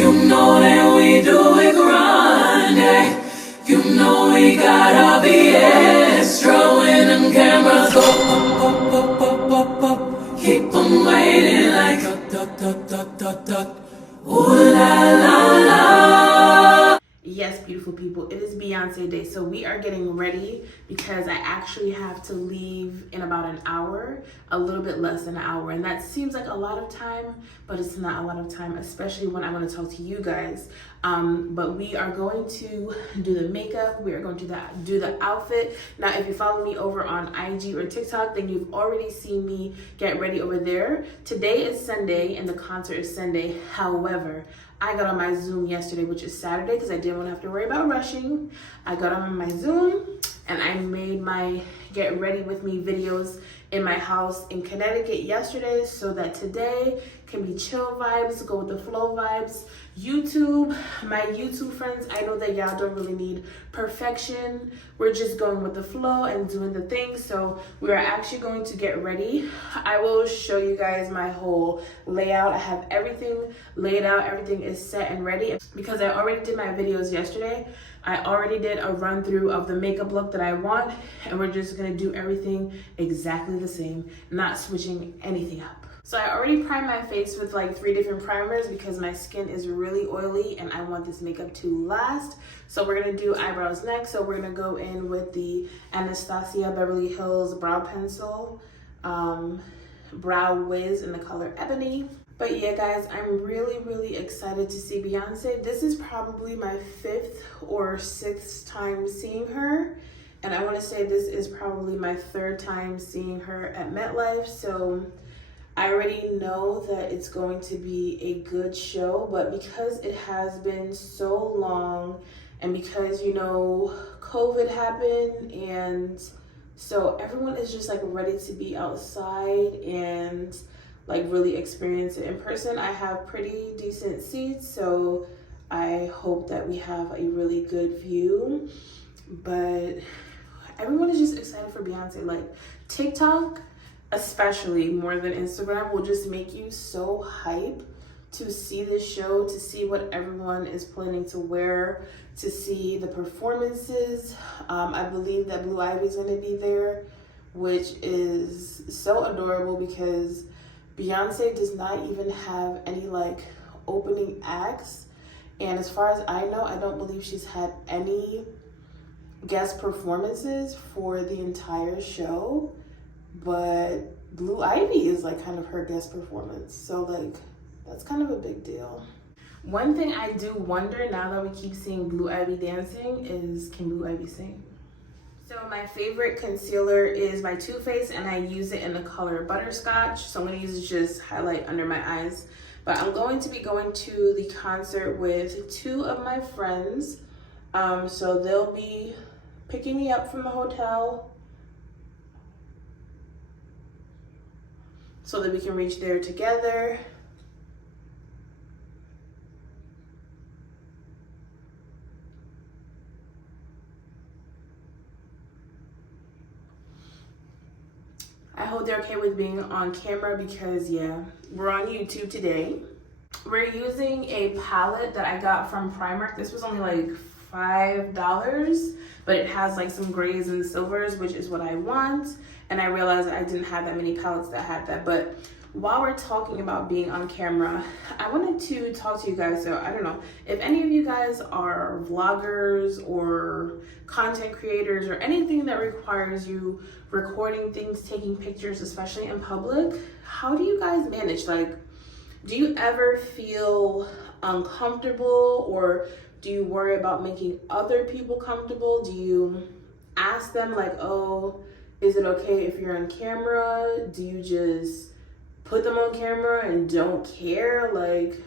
You know that we do it grande. You know we gotta be extra when them cameras go up, up, up, up, up, up. Keep them waiting like dot, dot, dot, dot, dot. Ooh la la la. Yes, beautiful people, it is Beyonce Day, so we are getting ready because I actually have to leave in about an hour, a little bit less than an hour, and that seems like a lot of time, but it's not a lot of time, especially when I want to talk to you guys. But we are going to do the makeup, we are going to do the outfit. Now, if you follow me over on IG or TikTok, then you've already seen me get ready over there. Today is Sunday and the concert is Sunday. However, I got on my Zoom yesterday, which is Saturday, because I didn't want to have to worry about rushing. I got on my Zoom and I made my get ready with me videos in my house in Connecticut yesterday, so that today can be chill vibes, go with the flow vibes. YouTube, my YouTube friends, I know that y'all don't really need perfection. We're just going with the flow and doing the thing. So we are actually going to get ready. I will show you guys my whole layout. I have everything laid out. Everything is set and ready because I already did my videos yesterday. I already did a run through of the makeup look that I want, and we're just gonna do everything exactly the same, not switching anything up. So I already primed my face with like 3 different primers because my skin is really oily and I want this makeup to last. So we're gonna do eyebrows next. So we're gonna go in with the Anastasia Beverly Hills Brow Pencil, Brow Wiz in the color Ebony. But yeah, guys, I'm really excited to see Beyonce. This is probably my 5th or 6th time seeing her. And I wanna say this is probably my 3rd time seeing her at MetLife. So I already know that it's going to be a good show, but because it has been so long and because, you know, COVID happened, and so everyone is just like ready to be outside and like really experience it in person. I have pretty decent seats, so I hope that we have a really good view. But everyone is just excited for Beyonce. Like TikTok, especially more than Instagram, will just make you so hype to see this show, to see what everyone is planning to wear, to see the performances. I believe that Blue Ivy is going to be there, which is so adorable because Beyonce does not even have any like opening acts, and as far as I know, I don't believe she's had any guest performances for the entire show. But Blue Ivy is like kind of her guest performance, so like that's kind of a big deal. One thing I do wonder now that we keep seeing Blue Ivy dancing is, can Blue Ivy sing? So my favorite concealer is by Too Faced, and I use it in the color Butterscotch. So I'm gonna use it just highlight under my eyes. But I'm going to be going to the concert with 2 of my friends. So they'll be picking me up from the hotel so that we can reach there together. I hope they're okay with being on camera because yeah, we're on YouTube today. We're using a palette that I got from Primark. This was only like $5, but it has like some grays and silvers, which is what I want. And I realized that I didn't have that many palettes that had that. But while we're talking about being on camera, I wanted to talk to you guys. So I don't know if any of you guys are vloggers or content creators or anything that requires you recording things, taking pictures, especially in public. How do you guys manage? Like, do you ever feel uncomfortable, or do you worry about making other people comfortable? Do you ask them like, oh, is it okay if you're on camera? Do you just put them on camera and don't care? Like,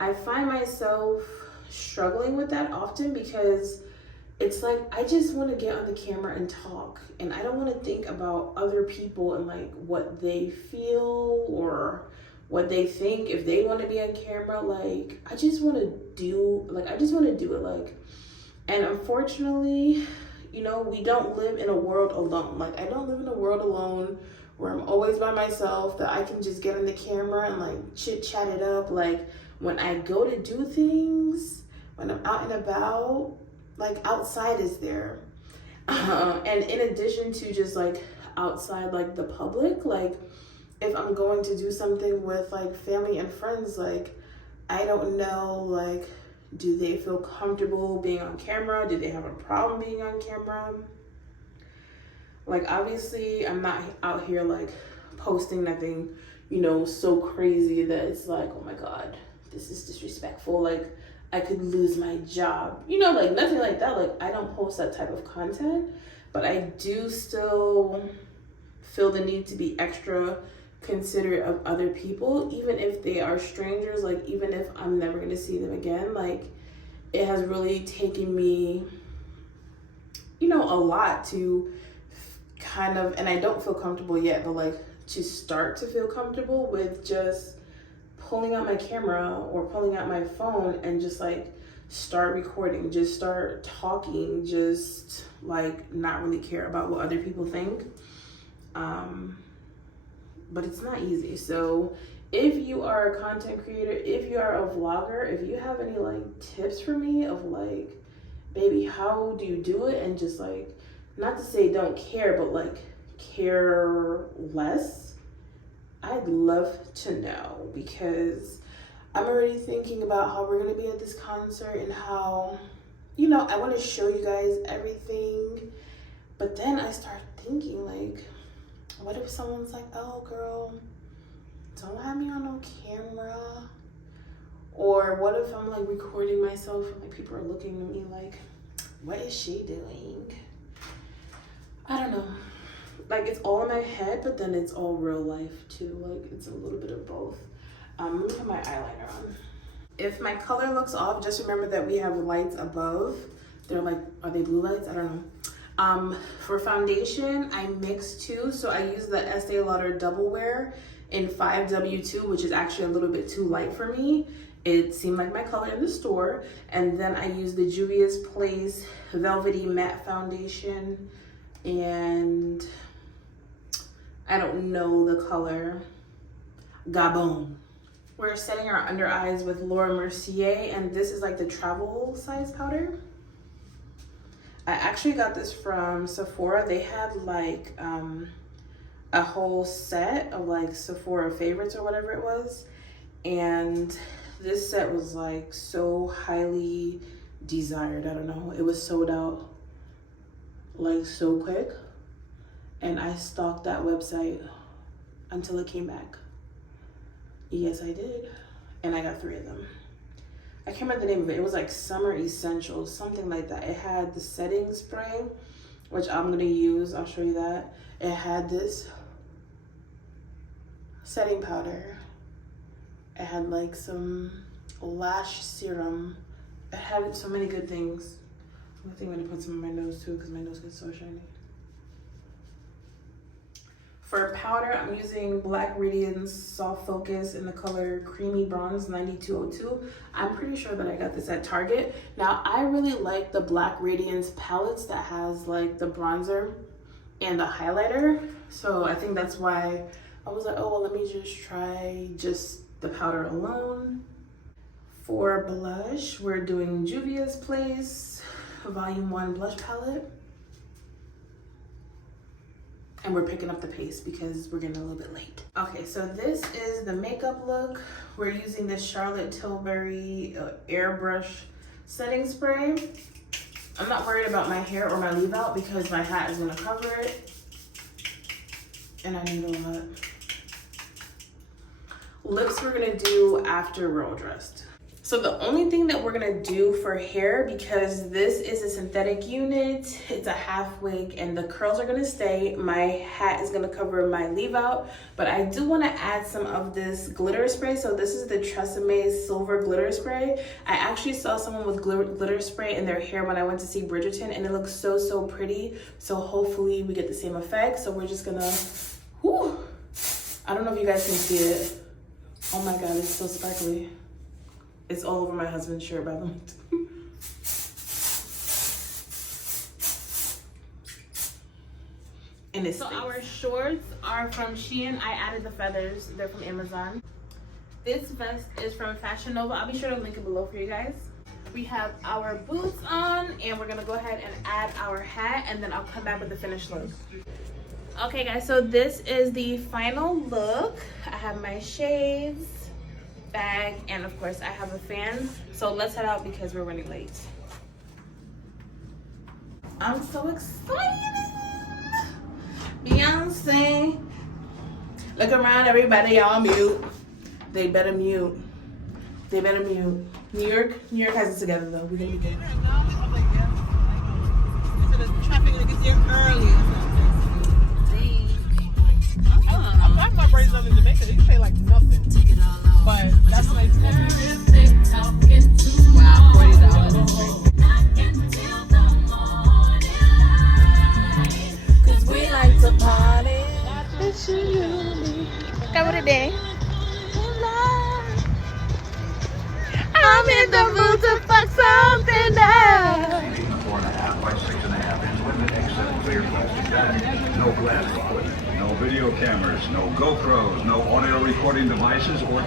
I find myself struggling with that often because it's like, I just want to get on the camera and talk, and I don't want to think about other people and like what they feel or what they think if they want to be on camera. Like, I just want to do it. Like, and unfortunately, you know, we don't live in a world alone. Like, I don't live in a world alone where I'm always by myself, that I can just get on the camera and like chit chat it up. Like, when I go to do things, when I'm out and about, like outside is there. And in addition to just like outside, like the public, like if I'm going to do something with like family and friends, like I don't know, like, do they feel comfortable being on camera? Do they have a problem being on camera? Like, obviously, I'm not out here, like, posting nothing, you know, so crazy that it's like, oh my God, this is disrespectful. Like, I could lose my job. You know, like, nothing like that. Like, I don't post that type of content. But I do still feel the need to be extra considerate of other people, even if they are strangers, like even if I'm never going to see them again. Like, it has really taken me, you know, a lot to kind of, and I don't feel comfortable yet, but like to start to feel comfortable with just pulling out my camera or pulling out my phone and just like start recording, just start talking, just like not really care about what other people think. But it's not easy. So if you are a content creator, if you are a vlogger, if you have any like tips for me of like, baby, how do you do it? And just like, not to say don't care, but like care less, I'd love to know, because I'm already thinking about how we're gonna be at this concert and how, you know, I want to show you guys everything. But then I start thinking like, what if someone's like, oh girl, don't have me on no camera? Or what if I'm like recording myself and like people are looking at me like, what is she doing? I don't know. Like, it's all in my head, but then it's all real life too. Like, it's a little bit of both. Let me put my eyeliner on. If my color looks off, just remember that we have lights above. They're like, are they blue lights? I don't know. For foundation, I mixed two. So I use the Estee Lauder Double Wear in 5W2, which is actually a little bit too light for me. It seemed like my color in the store. And then I used the Juvia's Place Velvety Matte Foundation. And I don't know the color. Gabon. We're setting our under eyes with Laura Mercier, and this is like the travel size powder. I actually got this from Sephora. They had like a whole set of like Sephora favorites or whatever it was. And this set was like so highly desired. I don't know. It was sold out like so quick. And I stalked that website until it came back. Yes, I did. And I got 3 of them. I can't remember the name of it. It was like Summer Essentials, something like that. It had the setting spray, which I'm gonna use. I'll show you that. It had this setting powder. It had like some lash serum. It had so many good things. I think I'm gonna put some on my nose too, because my nose gets so shiny. For powder, I'm using Black Radiance Soft Focus in the color Creamy Bronze 9202. I'm pretty sure that I got this at Target. Now, I really like the Black Radiance palettes that has like the bronzer and the highlighter. So I think that's why I was like, oh, well, let me just try just the powder alone. For blush, we're doing Juvia's Place Volume 1 Blush Palette. And we're picking up the pace because we're getting a little bit late. Okay, so this is the makeup look. We're using the Charlotte Tilbury airbrush setting spray. I'm not worried about my hair or my leave out because my hat is gonna cover it. And I need a lot. Lips we're gonna do after we're all dressed. So the only thing that we're gonna do for hair, because this is a synthetic unit, it's a half wig and the curls are gonna stay. My hat is gonna cover my leave out, but I do wanna add some of this glitter spray. So this is the Tresemme Silver Glitter Spray. I actually saw someone with glitter spray in their hair when I went to see Bridgerton, and it looks so, so pretty. So hopefully we get the same effect. So we're just gonna, whoo. I don't know if you guys can see it. Oh my God, it's so sparkly. It's all over my husband's shirt, by the way. And it's so our shorts are from Shein. I added the feathers. They're from Amazon. This vest is from Fashion Nova. I'll be sure to link it below for you guys. We have our boots on, and we're gonna go ahead and add our hat, and then I'll come back with the finished look. Okay guys, so this is the final look. I have my shades, bag, and of course I have a fan. So let's head out because we're running late. I'm so excited. Beyonce. Look around, everybody, y'all mute. They better mute. They better mute. New York has it together though. We're gonna be good. Traffic gets here early. I bought my braids done in Jamaica. They pay like nothing. But that's like wow, $40. Cause we like to party. Come with a day. I'm in the mood to fuck something up. 4.5 by 6.5 inch limit except clear plastic bag. No glass bottles, no video cameras, no GoPros, no audio recording devices or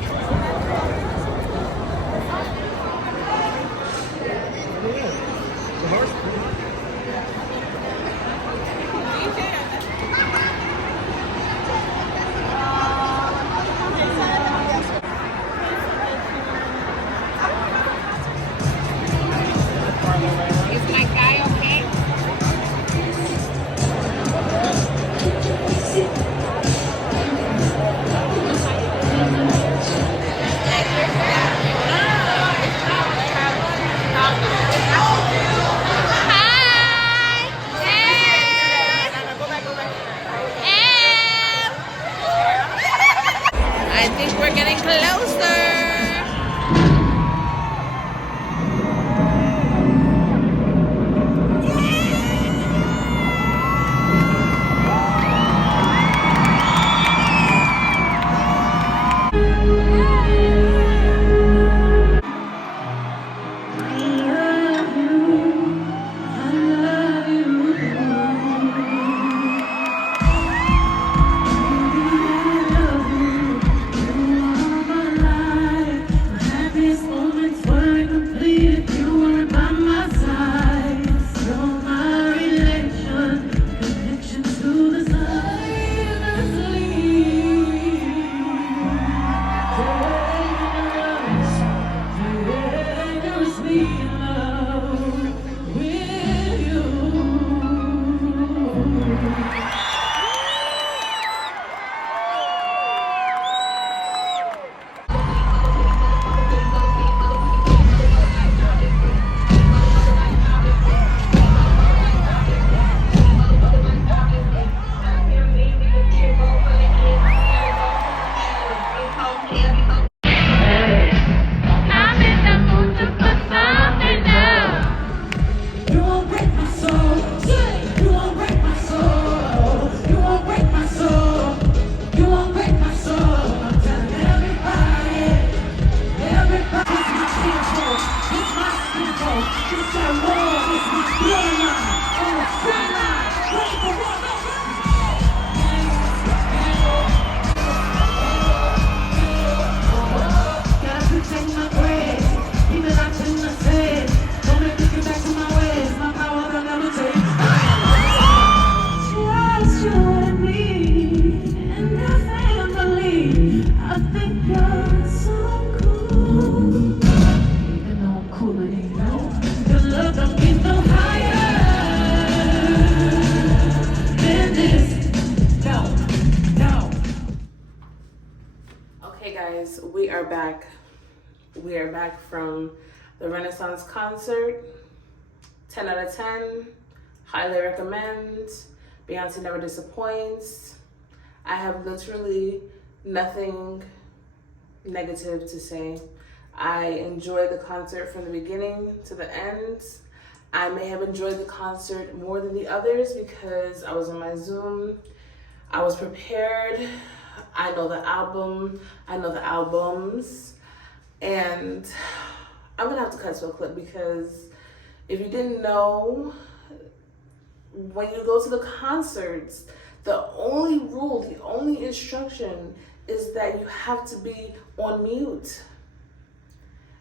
I think we're getting closer. Okay guys, we are back. We are back from the Renaissance concert. 10 out of 10. Highly recommend. Beyonce never disappoints. I have literally nothing negative to say. I enjoyed the concert from the beginning to the end. I may have enjoyed the concert more than the others because I was on my Zoom. I was prepared. I know the album. I know the albums. And I'm gonna have to cut to a clip because if you didn't know, when you go to the concerts, the only rule, the only instruction is that you have to be on mute.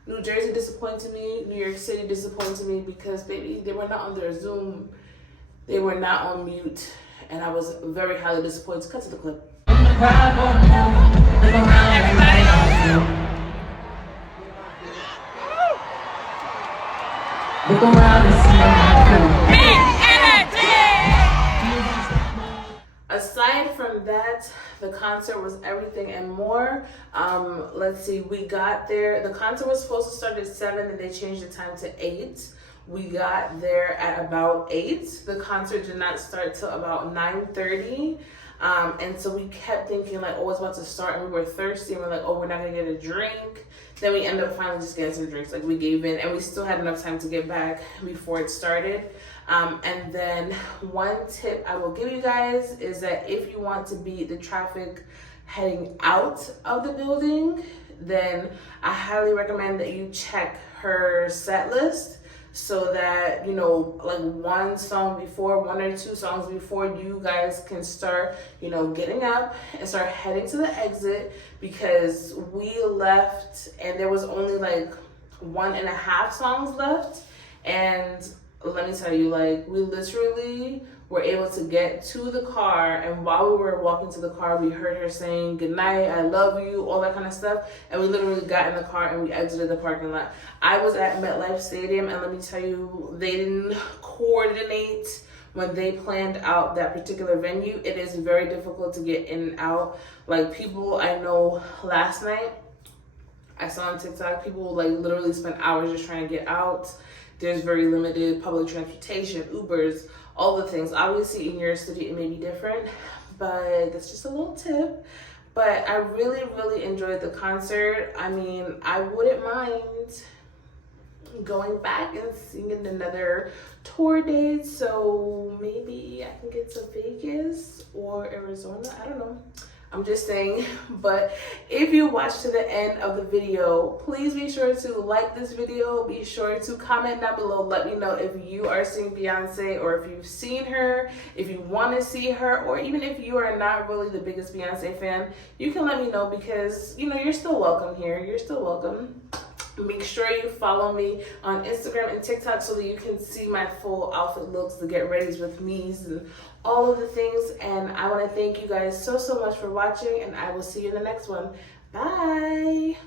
New Jersey disappointed me. New York City disappointed me because, baby, they were not on their Zoom. They were not on mute. And I was very highly disappointed. Cut to the clip. Look around and see Aside from that, the concert was everything and more. Let's see, we got there. The concert was supposed to start at 7 and they changed the time to 8. We got there at about 8. The concert did not start till about 9:30. And so we kept thinking like, oh, it's about to start, and we were thirsty and we're like, oh, we're not gonna get a drink. Then we ended up finally just getting some drinks. Like, we gave in, and we still had enough time to get back before it started. And then one tip I will give you guys is that if you want to beat the traffic heading out of the building, then I highly recommend that you check her set list, so that, you know, like one or two songs before, you guys can start, you know, getting up and start heading to the exit, because we left and there was only like 1.5 songs left. And let me tell you, like, we literally were able to get to the car, and while we were walking to the car, we heard her saying good night, I love you, all that kind of stuff, and we literally got in the car and we exited the parking lot. I was at MetLife Stadium, and let me tell you, they didn't coordinate when they planned out that particular venue. It is very difficult to get in and out. Like, people I know last night, I saw on TikTok, people like literally spent hours just trying to get out. There's very limited public transportation, Ubers, all the things. Obviously, in your city, it may be different, but that's just a little tip. But I really, really enjoyed the concert. I mean, I wouldn't mind going back and seeing another tour date. So maybe I can get to Vegas or Arizona. I don't know. I'm just saying. But if you watch to the end of the video, please be sure to like this video. Be sure to comment down below. Let me know if you are seeing Beyonce, or if you've seen her, if you want to see her, or even if you are not really the biggest Beyonce fan, you can let me know, because, you know, you're still welcome here. You're still welcome. Make sure you follow me on Instagram and TikTok so that you can see my full outfit looks, the get readies with me's and all of the things. And I want to thank you guys so much for watching, and I will see you in the next one. Bye.